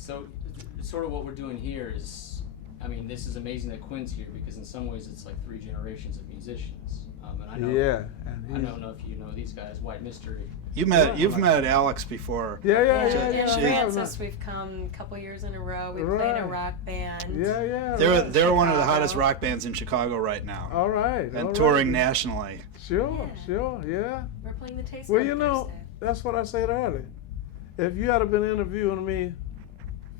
So, sort of what we're doing here is, I mean, this is amazing that Quinn's here because in some ways it's like 3 generations of musicians. And I know, I don't know if you know these guys, White Mystery. You've met Alex before. Yeah. And Francis, we've come a couple years in a row. We play in a rock band. Yeah. They're one of the hottest rock bands in Chicago right now. All right. And touring nationally. Sure, yeah. We're playing the Taste. Well, you know, that's what I said earlier. If you had been interviewing me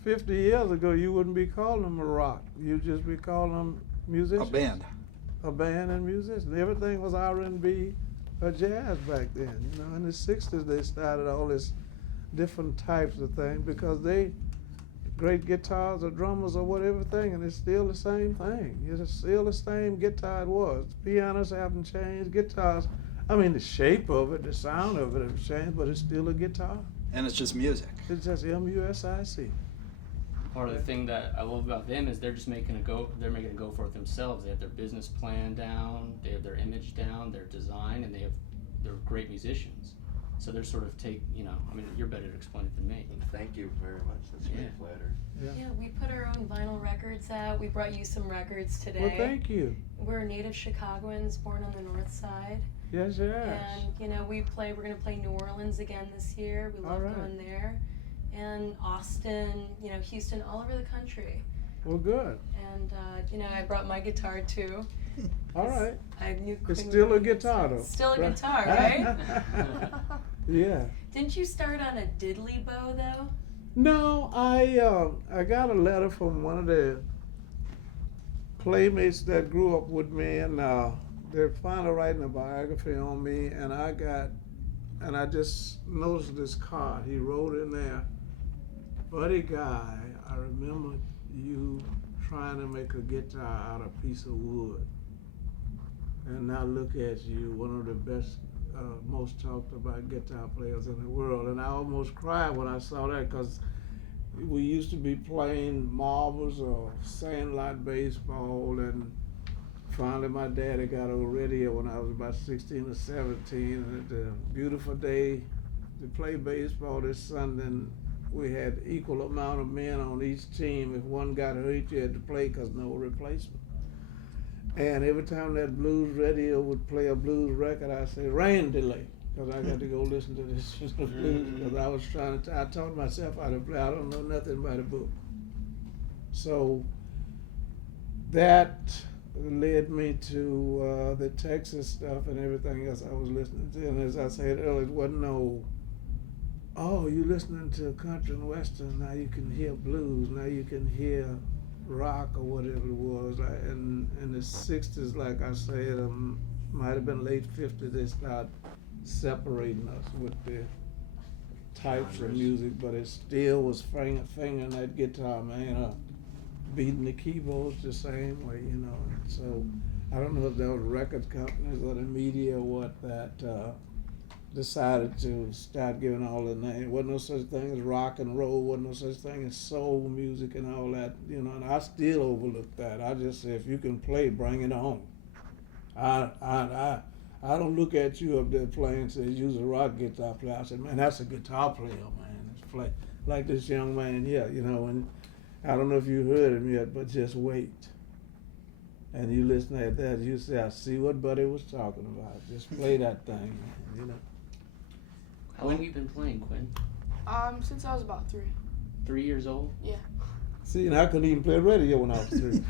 50 years ago, you wouldn't be calling them a rock. You'd just be calling them musicians. A band and musicians. Everything was R&B or jazz back then. You know, in the 60s they started all this different types of things because they great guitars or drummers or whatever thing, and it's still the same thing. It's still the same guitar it was. Pianos haven't changed. Guitars, I mean, the shape of it, the sound of it has changed, but it's still a guitar. And it's just music. It's just music. Part of the thing that I love about them is they're just making a go for it themselves. They have their business plan down, they have their image down, their design, and they're great musicians. So they're sort of I mean, you're better to explain it than me. Thank you very much. That's very flattering. Yeah, we put our own vinyl records out. We brought you some records today. Well, thank you. We're native Chicagoans born on the north side. Yes. And, we're going to play New Orleans again this year. We love going there. And Austin, Houston, all over the country. Well, good. And, I brought my guitar too. All right. I knew it's still a guitar, though. Still a guitar, right? Yeah. Didn't you start on a diddly bow, though? No, I got a letter from one of the playmates that grew up with me, and they're finally writing a biography on me, and I just noticed this card. He wrote in there, "Buddy Guy, I remember you trying to make a guitar out of a piece of wood. And now look at you, one of the best, most talked about guitar players in the world." And I almost cried when I saw that because we used to be playing marbles or sandlot baseball, and finally my daddy got a radio when I was about 16 or 17, and it's a beautiful day to play baseball this Sunday. And we had equal amount of men on each team. If one got hurt, you had to play because no replacement. And every time that blues radio would play a blues record, I'd say, "Rain delay," because I got to go listen to this blues, because I was I taught myself how to play. I don't know nothing by the book. So that led me to the Texas stuff and everything else I was listening to. And as I said earlier, it wasn't you listening to country and western, now you can hear blues, now you can hear rock or whatever it was. In the 60s, like I said, might have been late 50s, they started separating us with the types of music, but it still was fingering that guitar, man, beating the keyboards the same way, So I don't know if that was record companies or the media or what that decided to start giving all the names. Wasn't no such thing as rock and roll, wasn't no such thing as soul music and all that, and I still overlook that. I just say, if you can play, bring it on. I don't look at you up there playing and say, "You's a rock guitar player." I said, "Man, that's a guitar player, man. It's play like this young man here, and I don't know if you heard him yet, but just wait. And you listen at that, you say, I see what Buddy was talking about. Just play that thing, How long have you been playing, Quinn? Since I was about 3. 3 years old? Yeah. See, and I couldn't even play radio when I was 3.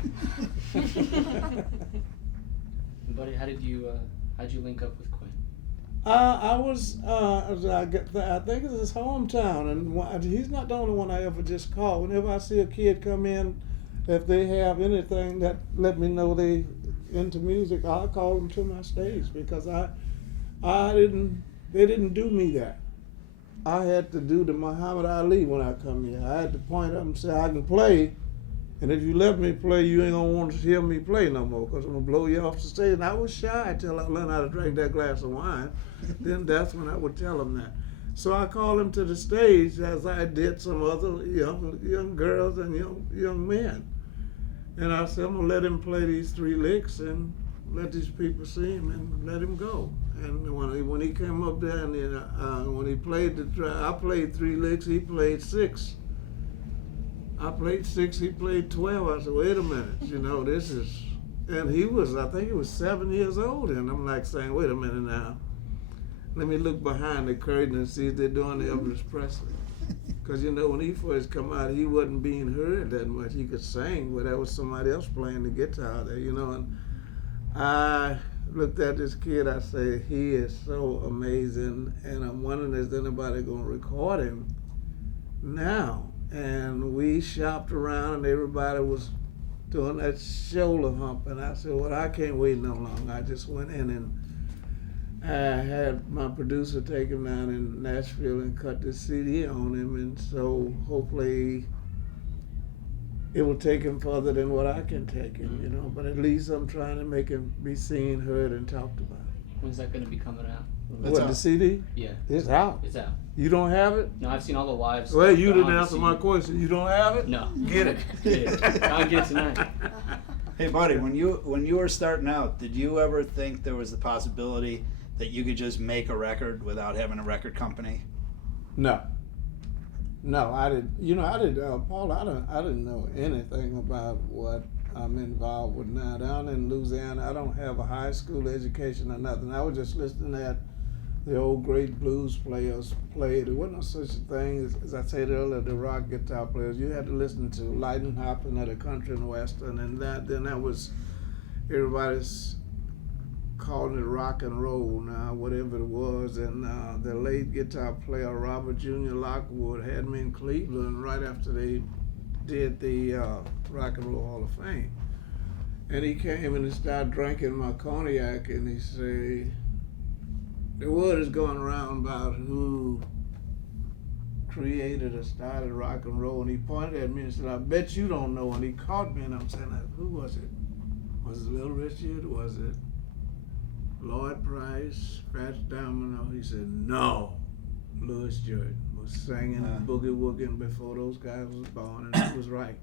Buddy, how'd you link up with Quinn? I think it's his hometown, and he's not the only one I ever just call. Whenever I see a kid come in, if they have anything that let me know they into music, I'll call them to my stage, because they didn't do me that. I had to do the Muhammad Ali when I come here. I had to point up and say, I can play, and if you let me play, you ain't gonna want to hear me play no more, because I'm gonna blow you off the stage. And I was shy till I learned how to drink that glass of wine. Then that's when I would tell them that. So I called him to the stage, as I did some other young girls and young men. And I said, I'm gonna let him play these 3 licks and let these people see him and let him go. And when he came up there and when he played I played 3 licks, he played 6. I played 6, he played 12. I said, wait a minute, this is, and he was, I think he was 7 years old, and I'm like saying, wait a minute now. Let me look behind the curtain and see if they're doing the Elvis Presley. Because, when he first come out, he wasn't being heard that much. He could sing, but there was somebody else playing the guitar there, and I looked at this kid, I say, he is so amazing, and I'm wondering, is anybody going to record him now? And we shopped around, and everybody was doing that shoulder hump, and I said, well, I can't wait no longer. I just went in and I had my producer take him down in Nashville and cut the CD on him, and so hopefully it will take him further than what I can take him, but at least I'm trying to make him be seen, heard, and talked about. When's that going to be coming out? What, the CD? Yeah. It's out. It's out. You don't have it? No, I've seen all the live stuff. Well, you but I didn't don't answer see my it. question. You don't have it? No. Get it. Get it. I'll get it tonight. Hey, buddy, when you were starting out, did you ever think there was the possibility that you could just make a record without having a record company? No, I didn't. Paul, I didn't know anything about what I'm involved with now. Down in Louisiana, I don't have a high school education or nothing. I was just listening at the old great blues players played. There wasn't no such a thing as I said earlier, the rock guitar players. You had to listen to Lightning Hopkins of the country and western, and then that was everybody's calling it rock and roll now, whatever it was. And the late guitar player Robert Jr. Lockwood had me in Cleveland right after they did the Rock and Roll Hall of Fame. And he came and he started drinking my cognac, and he said, the word is going around about who created or started rock and roll. And he pointed at me and said, I bet you don't know. And he caught me, and I'm saying, who was it? Was it Little Richard? Was it Lloyd Price, Fats Domino? He said, no. Louis Jordan was singing and boogie wooging before those guys was born, and he was right.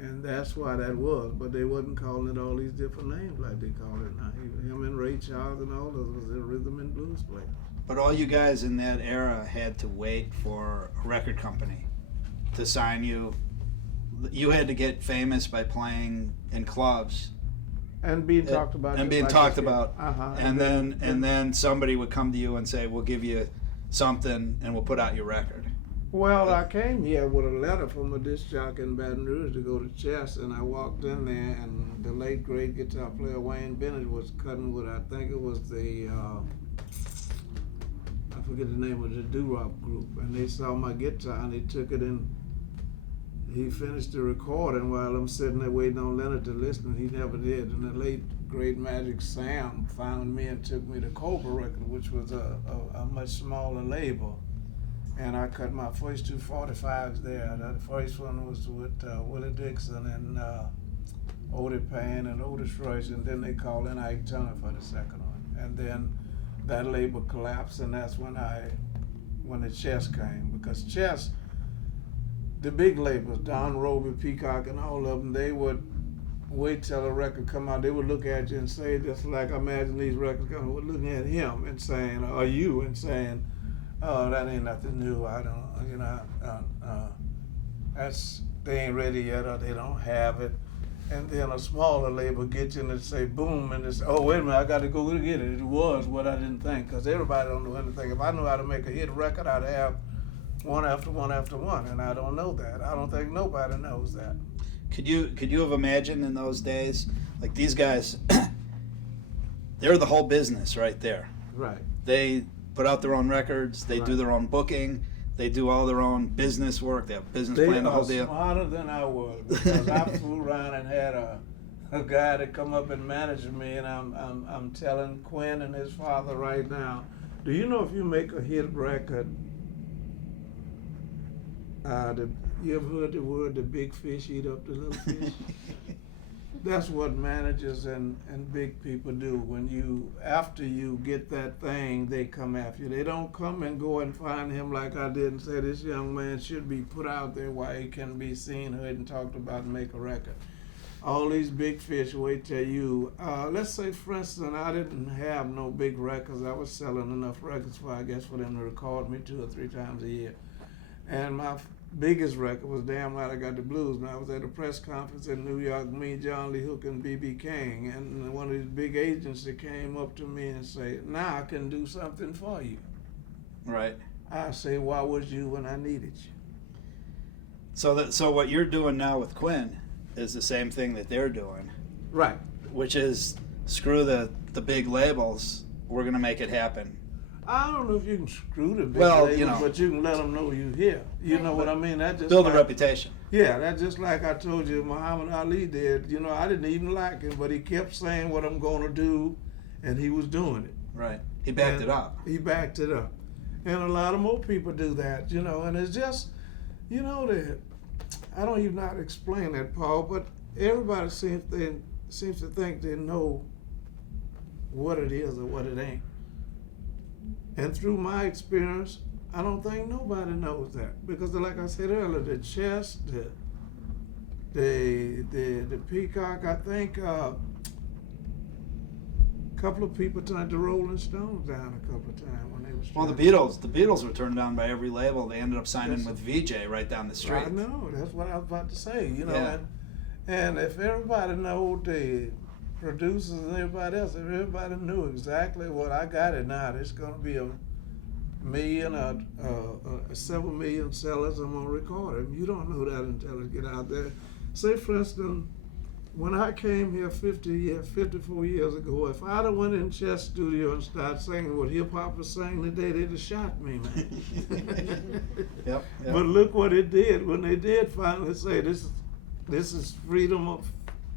And that's why that was, but they wasn't calling it all these different names like they call it now. Him and Ray Charles and all those was the rhythm and blues players. But all you guys in that era had to wait for a record company to sign you. You had to get famous by playing in clubs. And being talked about. And being talked about. Uh-huh. And then somebody would come to you and say, we'll give you something and we'll put out your record. Well, I came here with a letter from a disc jockey in Baton Rouge to go to chess, and I walked in there, and the late great guitar player Wayne Bennett was cutting with, I think it was the, I forget the name of the doo-wop group, and they saw my guitar and they took it and he finished the recording while I'm sitting there waiting on Leonard to listen. He never did, and the late great Magic Sam found me and took me to Cobra Record, which was a much smaller label. And I cut my first 2 45s there. The first one was with Willie Dixon and Odie Payne and Otis Rush, and then they called in Ike Turner for the second one. And then that label collapsed, and that's when the Chess came. Because Chess, the big labels, Don Roby, Peacock, and all of them, they would wait till a record come out. They would look at you and say, just like I imagine these records coming, would looking at him and saying, or you, and saying, oh, that ain't nothing new. I don't, they ain't ready yet, or they don't have it. And then a smaller label gets in and say, boom, and it's, oh, wait a minute, I got to go get it. It was what I didn't think, because everybody don't know anything. If I knew how to make a hit record, I'd have one after one after one, and I don't know that. I don't think nobody knows that. Could you have imagined in those days, like these guys, they're the whole business right there. Right. They put out their own records, they do their own booking, they do all their own business work, they have business plan, the whole deal. They are smarter than I was, because I flew around and had a guy that come up and manage me, and I'm telling Quinn and his father right now, do you know if you make a hit record, you ever heard the word, the big fish eat up the little fish? That's what managers and big people do. When after you get that thing, they come after you. They don't come and go and find him like I did and say, this young man should be put out there where he can be seen, heard, and talked about and make a record. All these big fish wait till you. Let's say, for instance, I didn't have no big records. I was selling enough records for them to record me 2 or 3 times a year. And biggest record was Damn Right I Got the Blues. And I was at a press conference in New York, me, John Lee Hooker, and B.B. King. And one of these big agents that came up to me and said, now I can do something for you. Right. I say, why was you when I needed you? So what you're doing now with Quinn is the same thing that they're doing, Right. which is screw the big labels. We're gonna make it happen. I don't know if you can screw the big Well, labels, you know. but you can let them know you're here. You know what I mean? That just Build a like, reputation. Yeah, that's just like I told you Muhammad Ali did. You know, I didn't even like him, but he kept saying what I'm going to do, and he was doing it. Right. He backed And it up. He backed it up. And a lot of more people do that, you know, and it's just, you know, that I don't even know how to explain that, Paul, but everybody seems to think they know what it is or what it ain't. And through my experience, I don't think nobody knows that. Because like I said earlier, the chess, the peacock, I think couple of people turned the Rolling Stones down a couple of times when they was Well, trying the Beatles were turned down by every label. They ended up signing Yes. with VJ right down the street. I know, that's what I was about to say, you know. Yeah. And if everybody know the producers and everybody else, if everybody knew exactly what I got it now, it's going to be a million or several million sellers, I'm going to record them. You don't know that until it get out there. Say, for instance, when I came here 54 years ago, if I'd have went in chess studio and started singing what hip hop was saying today, they'd have shot me, man. Yep. But look what it did when they did finally say this is freedom of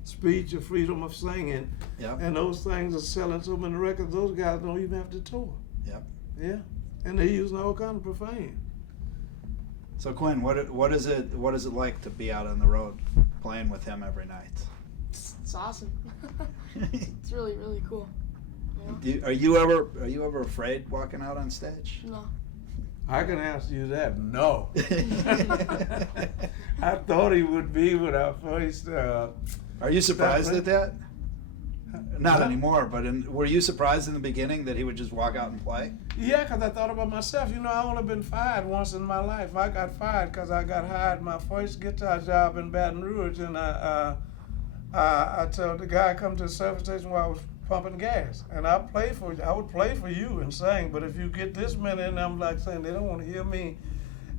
speech or freedom of singing, Yep. and those things are selling so many records. Those guys don't even have to tour. Yep. Yeah, and they using all kind of profane. So Quinn, what is it like to be out on the road playing with him every night? It's awesome. It's really, really cool. Are you ever afraid walking out on stage? No. I can answer you that. No. I thought he would be when I first. Are you surprised at that? Not Huh? anymore, but were you surprised in the beginning that he would just walk out and play? Yeah, because I thought about myself. You know, I only been fired once in my life. I got fired because I got hired my first guitar job in Baton Rouge, and I told the guy come to the service station where I was pumping gas, and I would play for you and sing, but if you get this many, and I'm like saying they don't want to hear me,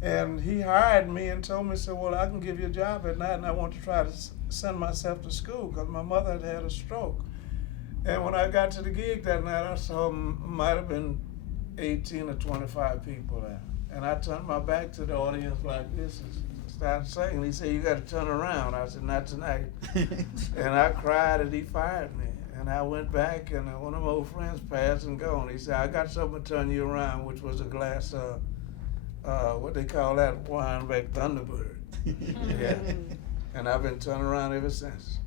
and he hired me and told me, said, well, I can give you a job at night, and I want to try to send myself to school because my mother had a stroke. And when I got to the gig that night, I saw might have been 18 or 25 people there, and I turned my back to the audience like this and started singing. He said, you got to turn around. I said, not tonight. And I cried, and he fired me. And I went back, and one of my old friends passed and gone. He said, I got something to turn you around, which was a glass of, what they call that, Wineback Thunderbird. Yeah. And I've been turning around ever since.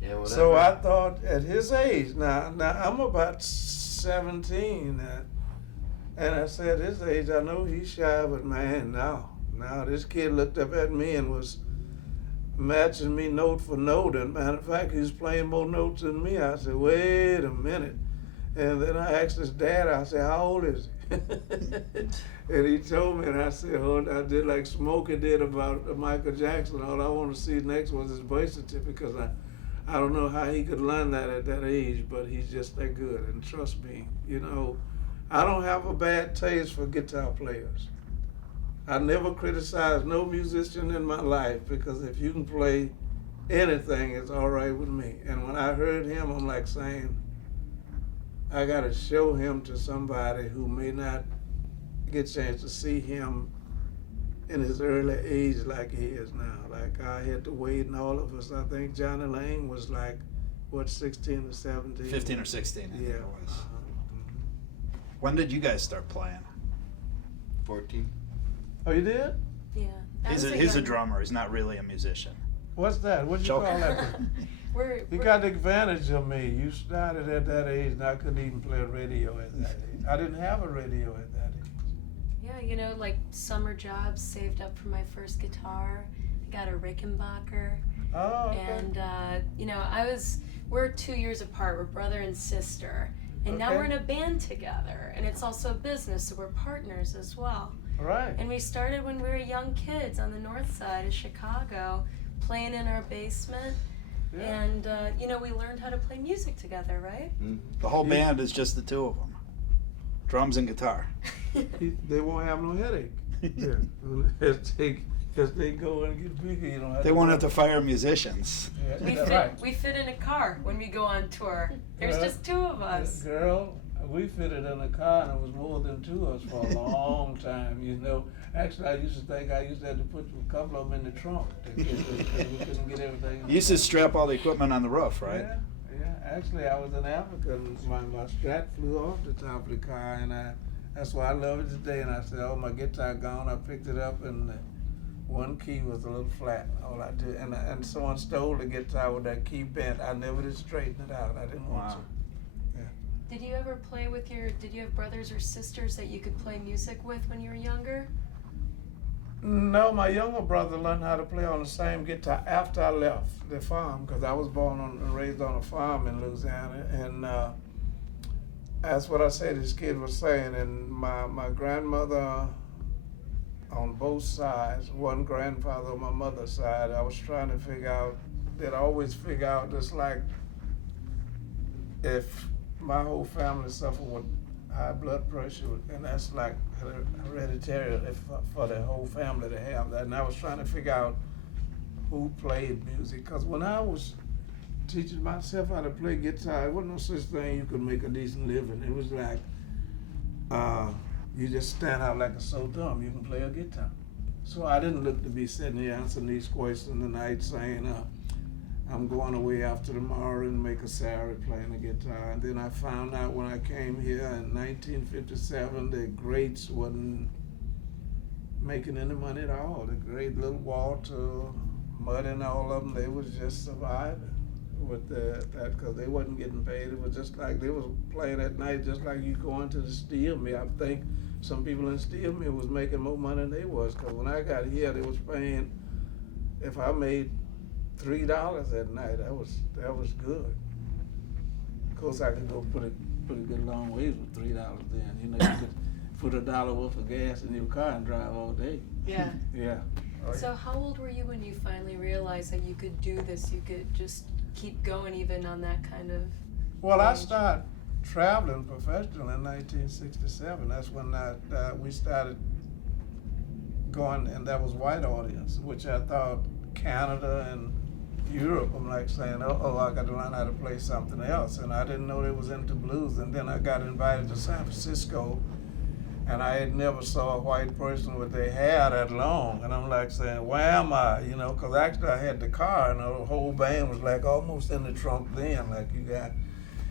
Yeah, whatever. So I thought at his age, now I'm about 17, and I said at his age, I know he's shy, but man, now this kid looked up at me and was matching me note for note, and matter of fact, he was playing more notes than me. I said, wait a minute. And then I asked his dad, I said, how old is he? And he told me, and I said, oh, I did like Smokey did about Michael Jackson. All I want to see next was his birth certificate, because I don't know how he could learn that at that age, but he's just that good. And trust me, you know, I don't have a bad taste for guitar players. I never criticized no musician in my life, because if you can play anything, it's all right with me. And when I heard him, I'm like saying, I got to show him to somebody who may not get a chance to see him in his early age like he is now. Like I had to wait, and all of us, I think Johnny Lang was like, what, 16 or 17? 15 or 16, I think Yeah. it was. When did you guys start playing? 14. Oh, you did? Yeah. He's a drummer. He's not really a musician. What's that? What'd you Joke. call that? You got the advantage of me. You started at that age, and I couldn't even play a radio at that age. I didn't have a radio at that age. Yeah, you know, like summer jobs, saved up for my first guitar. I got a Rickenbacker. Oh, okay. And, you know, we're 2 years apart. We're brother and sister. And now Okay. we're in a band together. And it's also a business, so we're partners as well. Right. And we started when we were young kids on the north side of Chicago, playing in our basement. Yeah. And, we learned how to play music together, right? The whole band is just the two of them, drums and guitar. They won't have no headache. Yeah. As they go and get bigger, you don't have They won't have to fire musicians. Yeah, We that's fit, right. we fit in a car when we go on tour. There's Girl, just two of us. Girl, we fitted in a car and it was more than two of us for a long time, Actually, I used to have to put a couple of them in the trunk because we couldn't get everything. You used to strap all the equipment on the roof, right? Yeah. Actually, I was in Africa and my strap flew off the top of the car, and that's why I love it today. And I said, "Oh, my guitar gone." I picked it up, and one key was a little flat. All I did, and someone stole the guitar with that key bent. I never did straighten it out. I didn't want Wow. to. Did you ever play with did you have brothers or sisters that you could play music with when you were younger? No, my younger brother learned how to play on the same guitar after I left the farm, because I was born and raised on a farm in Louisiana, and that's what I said this kid was saying. And my grandmother on both sides, one grandfather on my mother's side, I was trying to figure out, they'd always figure out just like if my whole family suffered with high blood pressure, and that's like hereditary for the whole family to have that. And I was trying to figure out who played music, because when I was teaching myself how to play guitar, there wasn't no such thing you could make a decent living. It was like you just stand out like a sore thumb. You can play a guitar. So I didn't look to be sitting here answering these questions tonight saying, I'm going away after tomorrow and make a salary playing the guitar. And then I found out when I came here in 1957, the greats wasn't making any money at all. The great little Walter, Muddy and all of them, they was just surviving with that, because they wasn't getting paid. It was just like they was playing at night, just like you going to the steel mill. I think some people in steel mill was making more money than they was, because when I got here, they was paying, if I made $3 at night, that was good. Of course, I could go pretty good long ways with $3 then. You could put $1 worth of gas in your car and drive all day. Yeah. Yeah. So how old were you when you finally realized that you could do this? You could just keep going even on that kind of Well, I age? started traveling professional in 1967. That's when we started going, and that was white audience, which I thought Canada and Europe, I'm like saying, oh, I got to learn how to play something else. And I didn't know they was into blues. And then I got invited to San Francisco, and I had never saw a white person with their hair that long. And I'm like saying, where am I? Because actually I had the car, and the whole band was like almost in the trunk then, like you got.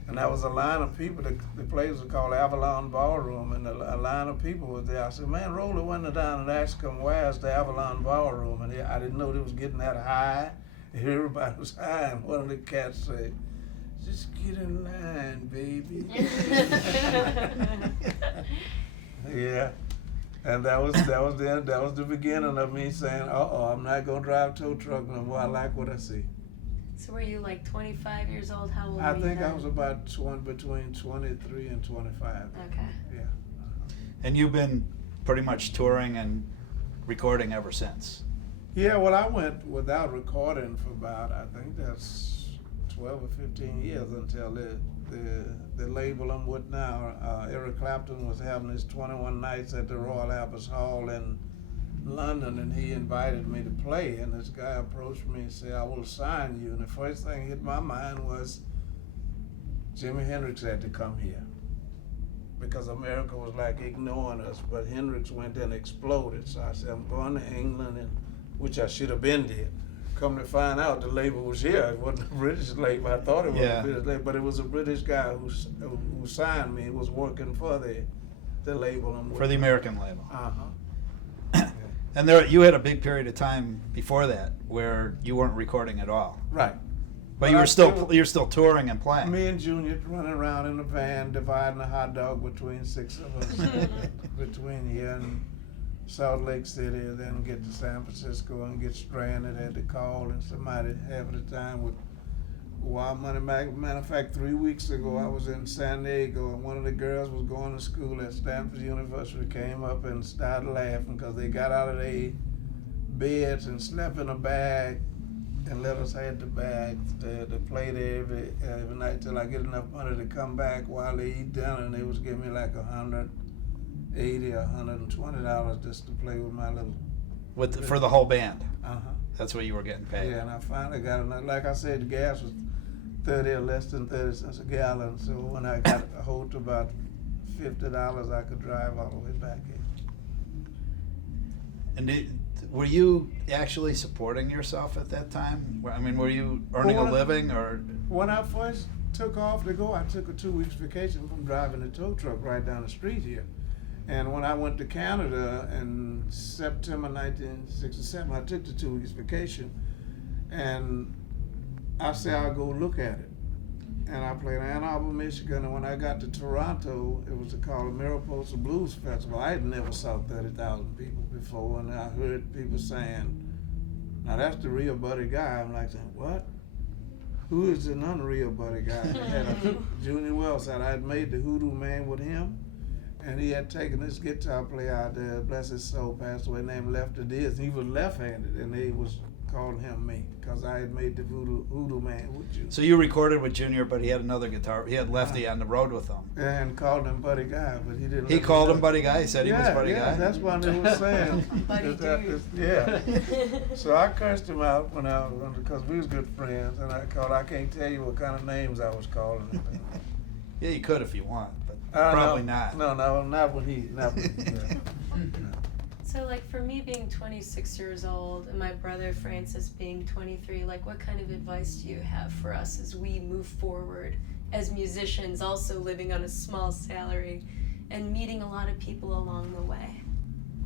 And there was a line of people, the place was called Avalon Ballroom, and a line of people was there. I said, man, roll the window down and ask them, where's the Avalon Ballroom? And I didn't know they was getting that high. Everybody was high, and one of the cats said, just get in line, baby. Yeah, and that was the beginning of me saying, I'm not gonna drive tow truck no more. I like what I see. So were you like 25 years old? How old I were you think then? I was about between 23 and 25. Okay. Yeah. And you've been pretty much touring and recording ever since. Yeah, well, I went without recording for about, I think that's 12 or 15 years until the label I'm with now, Eric Clapton was having his 21 nights at the Royal Albert Hall in London, and he invited me to play, and this guy approached me and said, I will sign you. And the first thing hit my mind was Jimi Hendrix had to come here, because America was like ignoring us, but Hendrix went and exploded. So I said, I'm going to England, and which I should have been there. Come to find out, the label was here. It wasn't a British label. I thought it was a British label, but it was a British guy who signed me. He was working for the label I'm with. For the American label. Uh-huh. And you had a big period of time before that where you weren't recording at all. Right. But you're still touring and playing. Me and Junior running around in a van, dividing a hot dog between 6 of us, between here and Salt Lake City, and then get to San Francisco and get stranded. Had to call, and somebody half of the time wild money. Matter of fact, 3 weeks ago, I was in San Diego, and one of the girls was going to school at Stanford University, came up and started laughing because they got out of their beds and slept in a bag and let us have the bag to play there every night till I get enough money to come back while they eat dinner, and they was giving me like $180 or $120 just to play with my little. For the whole band. Uh-huh. That's what you were getting paid. Yeah, and I finally got enough. Like I said, the gas was 30 or less than 30 cents a gallon. So when I got a hold to about $50, I could drive all the way back here. And were you actually supporting yourself at that time? I mean, were you earning a living, or? When I first took off to go, I took a 2 weeks vacation from driving a tow truck right down the street here. And when I went to Canada in September 1967, I took the 2 weeks vacation, and I said I'll go look at it. And I played in Ann Arbor, Michigan, and when I got to Toronto, it was called the Mariposa Blues Festival. I had never saw 30,000 people before, and I heard people saying, now that's the real Buddy Guy. I'm like, what? Who is the unreal Buddy Guy? Junior Wells said I had made the Hoodoo Man with him. And he had taken this guitar player out there, bless his soul, passed away, named Lefty Diaz. He was left-handed, and they was calling him me because I had made the Hoodoo Man with you. So you recorded with Junior, but he had another guitar. He had Lefty on the road with him. And called him Buddy Guy, but he didn't. He called him Buddy Guy. He said he was Buddy Guy. That's what they were saying. Buddy dude. Yeah. So I cursed him out when I was because we was good friends, and I can't tell you what kind of names I was calling him. Yeah, you could if you want, but probably not. No, not when he. Yeah. So, like, for me being 26 years old and my brother Francis being 23, like, what kind of advice do you have for us as we move forward as musicians, also living on a small salary and meeting a lot of people along the way?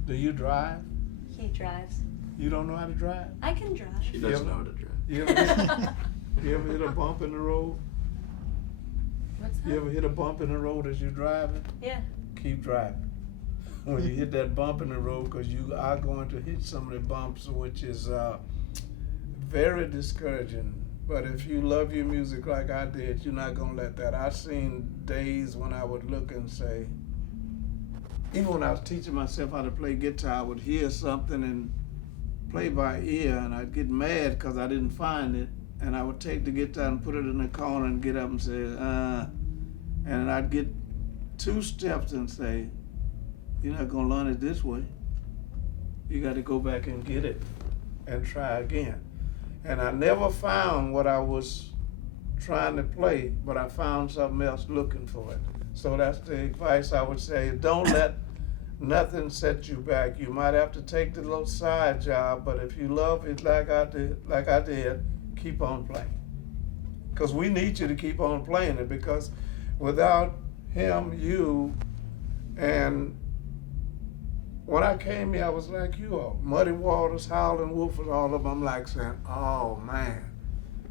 Do you drive? He drives. You don't know how to drive? I can drive. She does know how to drive. You ever hit a bump in the road? What's that? You ever hit a bump in the road as you're driving? Yeah. Keep driving. When you hit that bump in the road, because you are going to hit some of the bumps, which is very discouraging. But if you love your music like I did, you're not going to let that. I've seen days when I would look and say, even when I was teaching myself how to play guitar, I would hear something and play by ear, and I'd get mad because I didn't find it. And I would take the guitar and put it in the corner and get up and say, and I'd get 2 steps and say, you're not gonna learn it this way. You gotta go back and get it and try again. And I never found what I was trying to play, but I found something else looking for it. So that's the advice I would say. Don't let nothing set you back. You might have to take the little side job, but if you love it like I did, keep on playing. Because we need you to keep on playing it, because without him, you, and when I came here, I was like you all. Muddy Waters, Howlin' Wolf, and all of them, I'm like saying, oh man.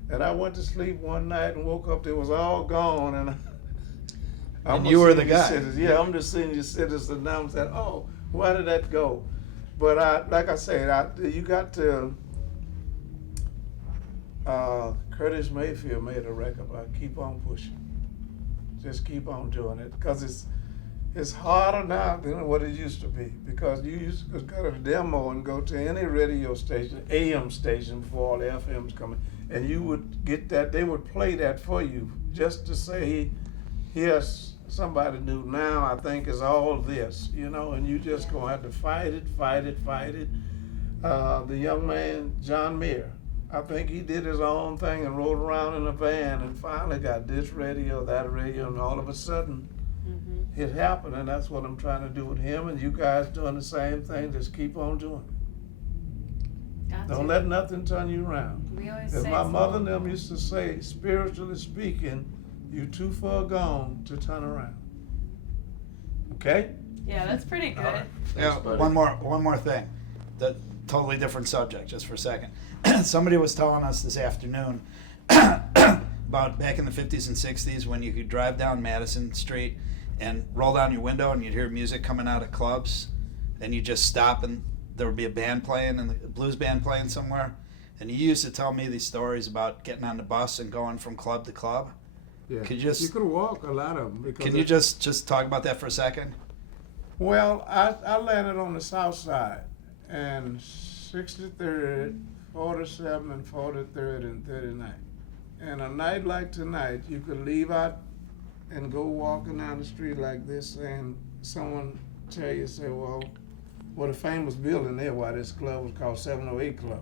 And I went to sleep one night and woke up, it was all gone. And you were the guy. Yeah, I'm the senior citizen. Now I'm saying, oh, why did that go? But like I said, you got to, Curtis Mayfield made a record about keep on pushing. Just keep on doing it, because it's harder now than what it used to be, because you used to go to a demo and go to any radio station, AM station, before all the FMs coming, and you would get that, they would play that for you just to say, here's somebody new. Now I think is all this, and you just gonna have to fight it. The young man, John Muir, I think he did his own thing and rode around in a van and finally got this radio, that radio, and all of a sudden, it happened, and that's what I'm trying to do with him, and you guys doing the same thing. Just keep on doing it. Don't let nothing turn you around. We always As say my so. mother and them used to say, spiritually speaking, you too far gone to turn around. Okay? Yeah, that's pretty good. All right. Yeah, buddy. one more thing. The totally different subject, just for a second. Somebody was telling us this afternoon about back in the 50s and 60s when you could drive down Madison Street and roll down your window and you'd hear music coming out of clubs, and you just stop and there would be a band playing, and a blues band playing somewhere, And you used to tell me these stories about getting on the bus and going from club to club. Yeah. Could you just- You could walk a lot of them. Because Can you just talk about that for a second? Well, I landed on the south side, and 63rd, 47, and 43rd, and 39th. And a night like tonight, you could leave out and go walking down the street like this, and someone tell you, say, well, what a famous building there, why this club was called 708 Club.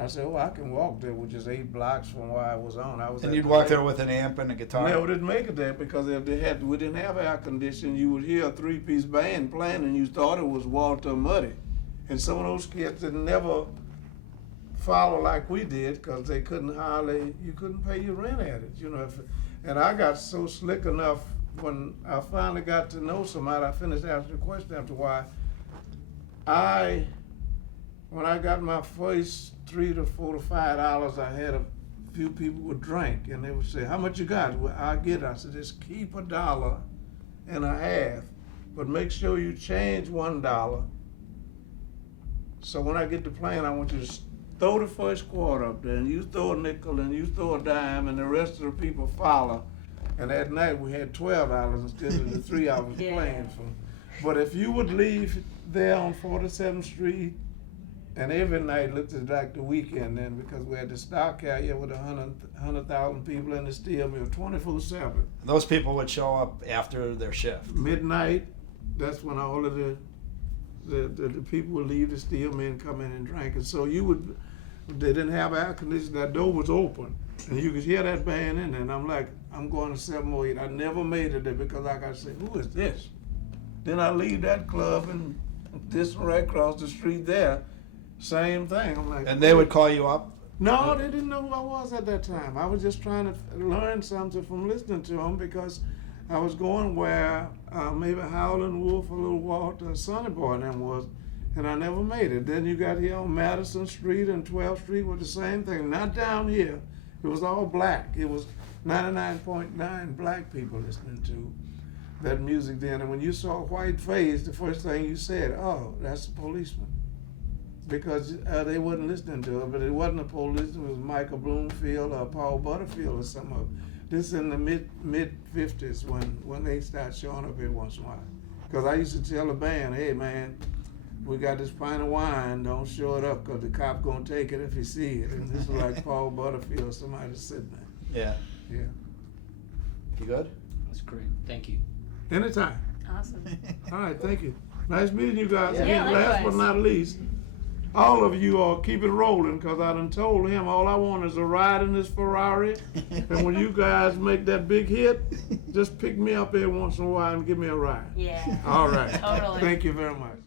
I said, well, I can walk there, which is 8 blocks from where I was on. I was And at you'd the walk lake. there with an amp and a guitar? No, we didn't make it there because if we didn't have air conditioning, you would hear a 3-piece band playing and you thought it was Walter Muddy. And some of those kids that never follow like we did because they you couldn't pay your rent at it, you know. And I got so slick enough when I finally got to know somebody, I finished asking the question after a while. When I got my first $3 to $4 to $5, I had a few people would drink, and they would say, "How much you got?" Well, I get it. I said, "Just keep $1.50, but make sure you change $1. So when I get to playing, I want you to throw the first quarter up there, and you throw a nickel, and you throw a dime, and the rest of the people follow." And that night we had $12 instead of the 3 I was playing for. But if you would leave there on 47th Street. And every night looked like the weekend then because we had the stock out here with 100,000 people in the steel mill 24/7. Those people would show up after their shift. Midnight, that's when all of the people would leave the steel mill and come in and drink. And so they didn't have air conditioning, that door was open. And you could hear that band in there. And I'm like, I'm going to 708. I never made it there because like I said, who is this? Then I leave that club and this one right across the street there. Same thing. I'm like, And they would call you up? no, they didn't know who I was at that time. I was just trying to learn something from listening to them because I was going where maybe Howlin' Wolf or Little Walter, Sonny Boy and them was, and I never made it. Then you got here on Madison Street and 12th Street with the same thing. Not down here. It was all black. It was 99.9 black people listening to that music then. And when you saw a white face, the first thing you said, oh, that's a policeman. Because they wasn't listening to it, but it wasn't a policeman. It was Michael Bloomfield or Paul Butterfield or some of them. This in the mid 50s when they start showing up every once in a while. Because I used to tell the band, hey man, we got this pint of wine, don't show it up because the cop gonna take it if he see it. And this is like Paul Butterfield, somebody sitting there. Yeah. Yeah. You good? That's great. Thank you. Anytime. Awesome. All right, thank you. Nice meeting you guys. Yeah, And last but likewise. not least, all of you all keep it rolling because I done told him all I want is a ride in this Ferrari. And when you guys make that big hit, just pick me up every once in a while and give me a ride. Yeah. All right. Totally. Thank you very much.